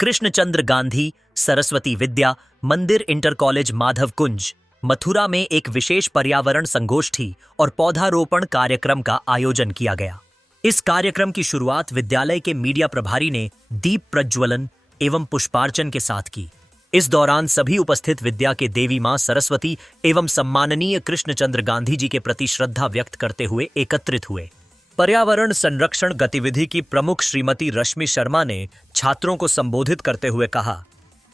कृष्णचंद्र गांधी सरस्वती विद्या मंदिर inter college Madhav कुंज मथुरा में एक विशेष पर्यावरण संगोष्ठी और पौधारोपण कार्यक्रम का आयोजन किया गया। इस कार्यक्रम की शुरुआत विद्यालय के मीडिया प्रभारी ने दीप प्रज्वलन एवं पुष्पार्चन के साथ की। इस दौरान सभी उपस्थित विद्या के देवी मां सरस्वती एवं सम्माननीय कृष्णचंद्र गांधी जी के प्रति श्रद्धा व्यक्त करते हुए एकत्रित हुए। पर्यावरण संरक्षण गतिविधि की प्रमुख श्रीमती रश्मि शर्मा ने छात्रों को संबोधित करते हुए कहा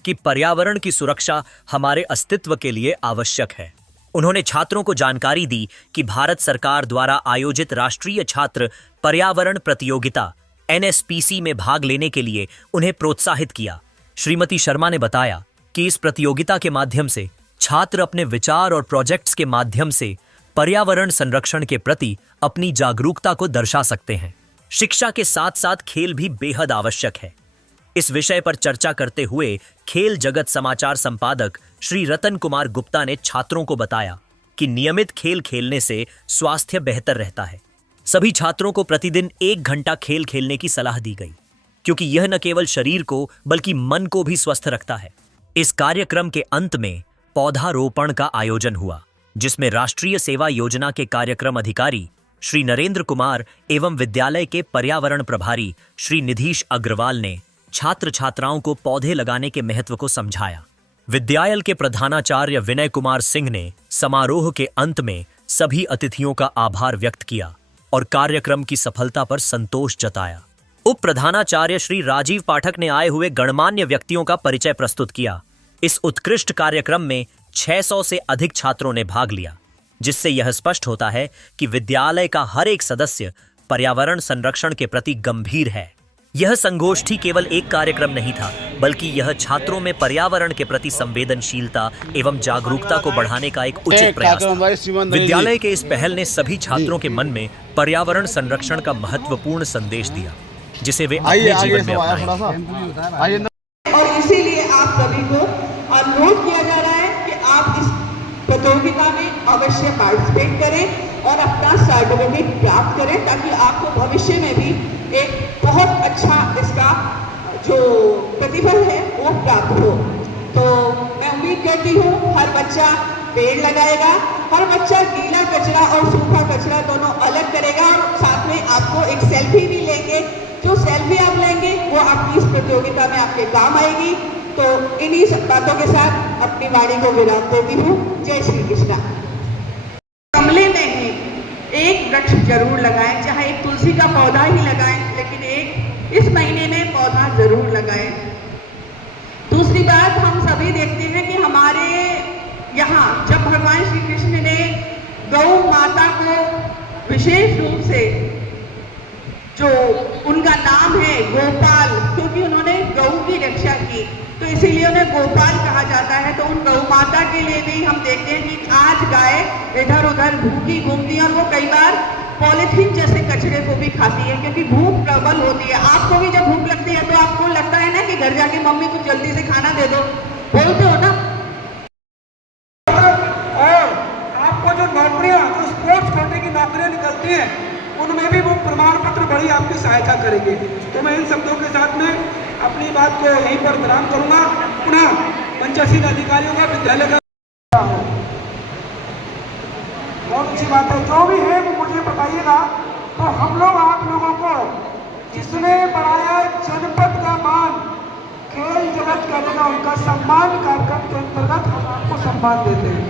कि पर्यावरण की सुरक्षा हमारे अस्तित्व के लिए आवश्यक है। उन्होंने छात्रों को जानकारी दी कि भारत सरकार द्वारा आयोजित राष्ट्रीय छात्र पर्यावरण प्रतियोगिता NSPC में भाग लेने के लिए उन्हें प्रोत्साहित किया। श्रीमती शर्मा ने बताया कि इस प्रतियोगिता के माध्यम से छात्र अपने विचार और प्रोजेक्ट्स के माध्यम से पर्यावरण संरक्षण के प्रति अपनी जागरूकता को दर्शा सकते हैं। शिक्षा के साथ साथ खेल भी बेहद आवश्यक है। इस विषय पर चर्चा करते हुए खेल जगत समाचार संपादक श्री रतन कुमार गुप्ता ने छात्रों को बताया कि नियमित खेल खेलने से स्वास्थ्य बेहतर रहता है। सभी छात्रों को प्रतिदिन 1 घंटा खेल खेलने की सलाह दी गई, क्योंकि यह न केवल शरीर को बल्कि मन को भी स्वस्थ रखता है। इस कार्यक्रम के अंत में पौधारोपण का आयोजन हुआ, जिसमें राष्ट्रीय सेवा योजना के कार्यक्रम अधिकारी श्री नरेंद्र कुमार एवं विद्यालय के पर्यावरण प्रभारी श्री निधीश अग्रवाल ने छात्र छात्राओं को पौधे लगाने के महत्व को समझाया। विद्यालय के प्रधानाचार्य विनय कुमार सिंह ने समारोह के अंत में सभी अतिथियों का आभार व्यक्त किया और कार्यक्रम की सफलता पर संतोष जताया। उप प्रधानाचार्य श्री राजीव पाठक ने आए हुए गणमान्य व्यक्तियों का परिचय प्रस्तुत किया। इस उत्कृष्ट कार्यक्रम में 600 से अधिक छात्रों ने भाग लिया, जिससे यह स्पष्ट होता है कि विद्यालय का हर एक सदस्य पर्यावरण संरक्षण के प्रति गंभीर है। यह संगोष्ठी केवल एक कार्यक्रम नहीं था, बल्कि यह छात्रों में पर्यावरण के प्रति संवेदनशीलता एवं जागरूकता को बढ़ाने का एक उचित प्रयास था। विद्यालय के इस पहल ने सभी छात्रों के मन में पर्यावरण संरक्षण का महत्वपूर्ण संदेश दिया, जिसे वे अपने जीवन में अपनाएंगे। और इसीलिए आप सभी को अनुरोध किया जा रहा है कि आप इस प्रतियोगिता में अवश्य पार्टिसिपेट करें और अपना सर्टिफिकेट प्राप्त करें, ताकि आपको भविष्य में भी एक बहुत अच्छा इसका जो प्रतिफल है वो प्राप्त हो। तो मैं उम्मीद करती हूँ हर बच्चा पेड़ लगाएगा, हर बच्चा गीला कचरा और सूखा कचरा दोनों अलग करेगा, और साथ में आपको एक सेल्फी भी लेंगे। जो सेल्फी आप लेंगे वो आपकी इस प्रतियोगिता में आपके काम आएगी। तो इन्हीं सब बातों के साथ अपनी वाणी को विराम देती हूँ। जय श्री कृष्णा। गमले में ही एक वृक्ष जरूर लगाएं, चाहे एक तुलसी का पौधा ही लगाएं, लेकिन एक इस महीने में पौधा जरूर लगाएं। दूसरी बात, हम सभी देखते हैं कि हमारे यहाँ जब भगवान श्री कृष्ण ने गौ माता को विशेष रूप से, जो उनका नाम है गोपाल, क्योंकि उन्होंने गौ की रक्षा की, तो इसीलिए उन्हें गोपाल कहा जाता है। तो उन गौ माता के लिए भी हम देखते हैं कि आज गाय इधर उधर भूखी घूमती है, और वो कई बार पॉलिथीन जैसे कचरे को भी खाती है, क्योंकि भूख प्रबल होती है। आपको भी जब भूख लगती है तो आपको लगता है ना कि घर जाके मम्मी कुछ जल्दी से खाना दे दो, बोलते हो ना। और आपको जो नौकरियां, जो स्पोर्ट्स कोटे की नौकरियां निकलती हैं, उनमें भी वो प्रमाण पत्र बड़ी आपकी सहायता करेंगे। तो मैं इन शब्दों के साथ में अपनी बात को यहीं पर विराम करूंगा। पुनः पंचायती अधिकारियों का विद्यालय का बहुत अच्छी बात है। जो भी है वो मुझे बताइएगा। तो हम लोग आप लोगों को जिसने बढ़ाया जनपद का मान, खेल जगत करेगा, उनका सम्मान कार्यक्रम के अंतर्गत हम आपको सम्मान देते हैं।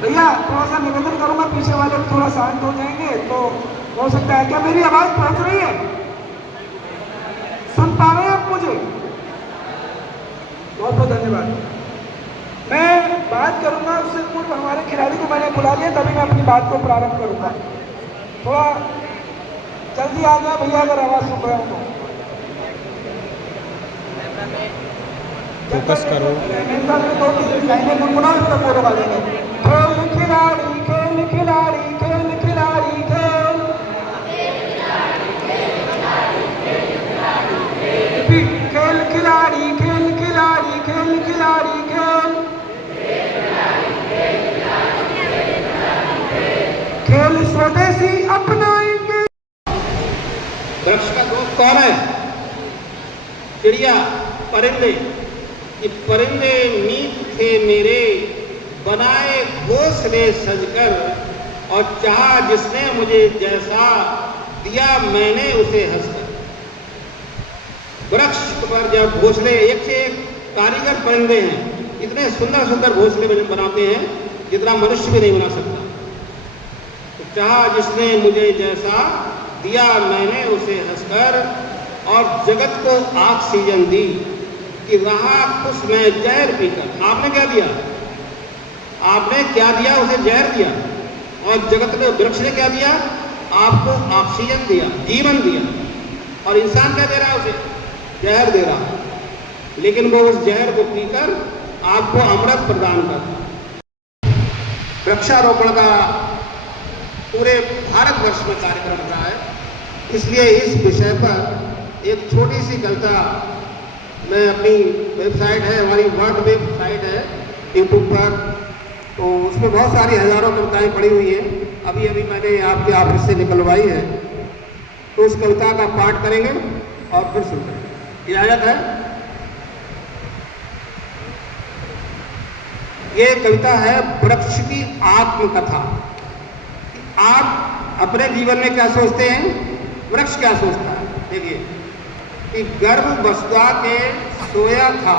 भैया थोड़ा सा निवेदन करूंगा, पीछे वाले थोड़ा शांत हो जाएंगे तो हो सकता है। क्या मेरी आवाज पहुंच रही है? सुन पा रहे हैं आप मुझे? बहुत बहुत धन्यवाद। मैं बात करूंगा, उससे पूर्व हमारे खिलाड़ी को मैंने बुला लिया, तभी मैं अपनी बात को प्रारंभ करूंगा। थोड़ा जल्दी आ जाए भैया, अगर आवाज सुन रहे हो तो फोकस करो। खेल खिलाड़ी, खेल खिलाड़ी, खेल खिलाड़ी, खेल खेल खिलाड़ी, खेल खिलाड़ी, खेल खिलाड़ी, खेल स्वदेशी अपनाएंगे। वृक्ष का दोस्त कौन है? चिड़िया, परिंदे, ये परिंदे मीत थे मेरे, बनाए घोंसले सजकर, और चाहा जिसने मुझे जैसा, दिया मैंने उसे हंसकर। वृक्ष पर जब घोंसले, एक से एक कारीगर परिंदे हैं, इतने सुंदर सुंदर घोंसले बनाते हैं जितना मनुष्य भी नहीं बना सकता। तो चाहा जिसने मुझे जैसा, दिया मैंने उसे हंसकर, और जगत को ऑक्सीजन दी कि रहा खुश मैं जहर पीकर। आपने क्या दिया? आपने क्या दिया? उसे जहर दिया। और जगत ने, वृक्ष ने क्या दिया? आपको ऑक्सीजन दिया, जीवन दिया। और इंसान क्या दे रहा है? उसे जहर दे रहा है, लेकिन वो उस जहर को पीकर आपको अमृत प्रदान कर। वृक्षारोपण का पूरे भारतवर्ष में कार्यक्रम रहा है, इसलिए इस विषय पर एक छोटी सी कविता मैं, अपनी वेबसाइट है, हमारी वर्ल्ड वेबसाइट है यूट्यूब पर, तो उसमें बहुत सारी हजारों कविताएं पड़ी हुई हैं। अभी अभी मैंने आपके ऑफिस से निकलवाई है, तो उस कविता का पाठ करेंगे और फिर सुनेंगे। इजाजत है? ये कविता है वृक्ष की आत्मकथा। आप अपने जीवन में क्या सोचते हैं, वृक्ष क्या सोचता है? देखिए कि गर्भ बसवा के सोया था,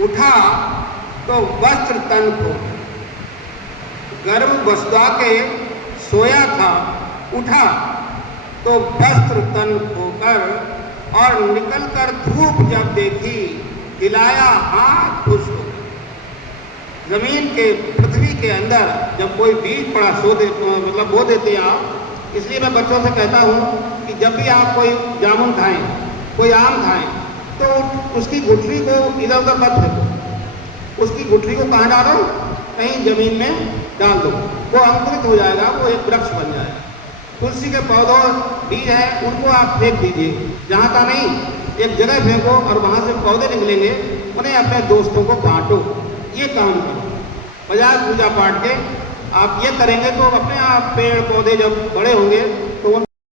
उठा तो वस्त्र तन को। गर्भ बसवा के सोया था, उठा तो वस्त्र तन खोकर, और निकलकर धूप जब देखी, हिलाया हाथ खुश हो। जमीन के, पृथ्वी के अंदर जब कोई बीज पड़ा मतलब बो देते हैं आप। इसलिए मैं बच्चों से कहता हूँ कि जब भी आप कोई जामुन खाएं, कोई आम खाएं, तो उसकी गुठली को इधर उधर मत फेंको, उसकी गुठली को कहाँ डालो? कहीं जमीन में डाल दो, वो अंकुरित हो जाएगा, वो एक वृक्ष बन जाएगा। तुलसी के पौधों बीज है, उनको आप फेंक दीजिए, जहाँ का नहीं, एक जगह फेंको और वहाँ से पौधे निकलेंगे, उन्हें अपने दोस्तों को बांटो। ये काम करो, बजाय पूजा पाठ के आप ये करेंगे तो अपने आप पेड़ पौधे जब बड़े होंगे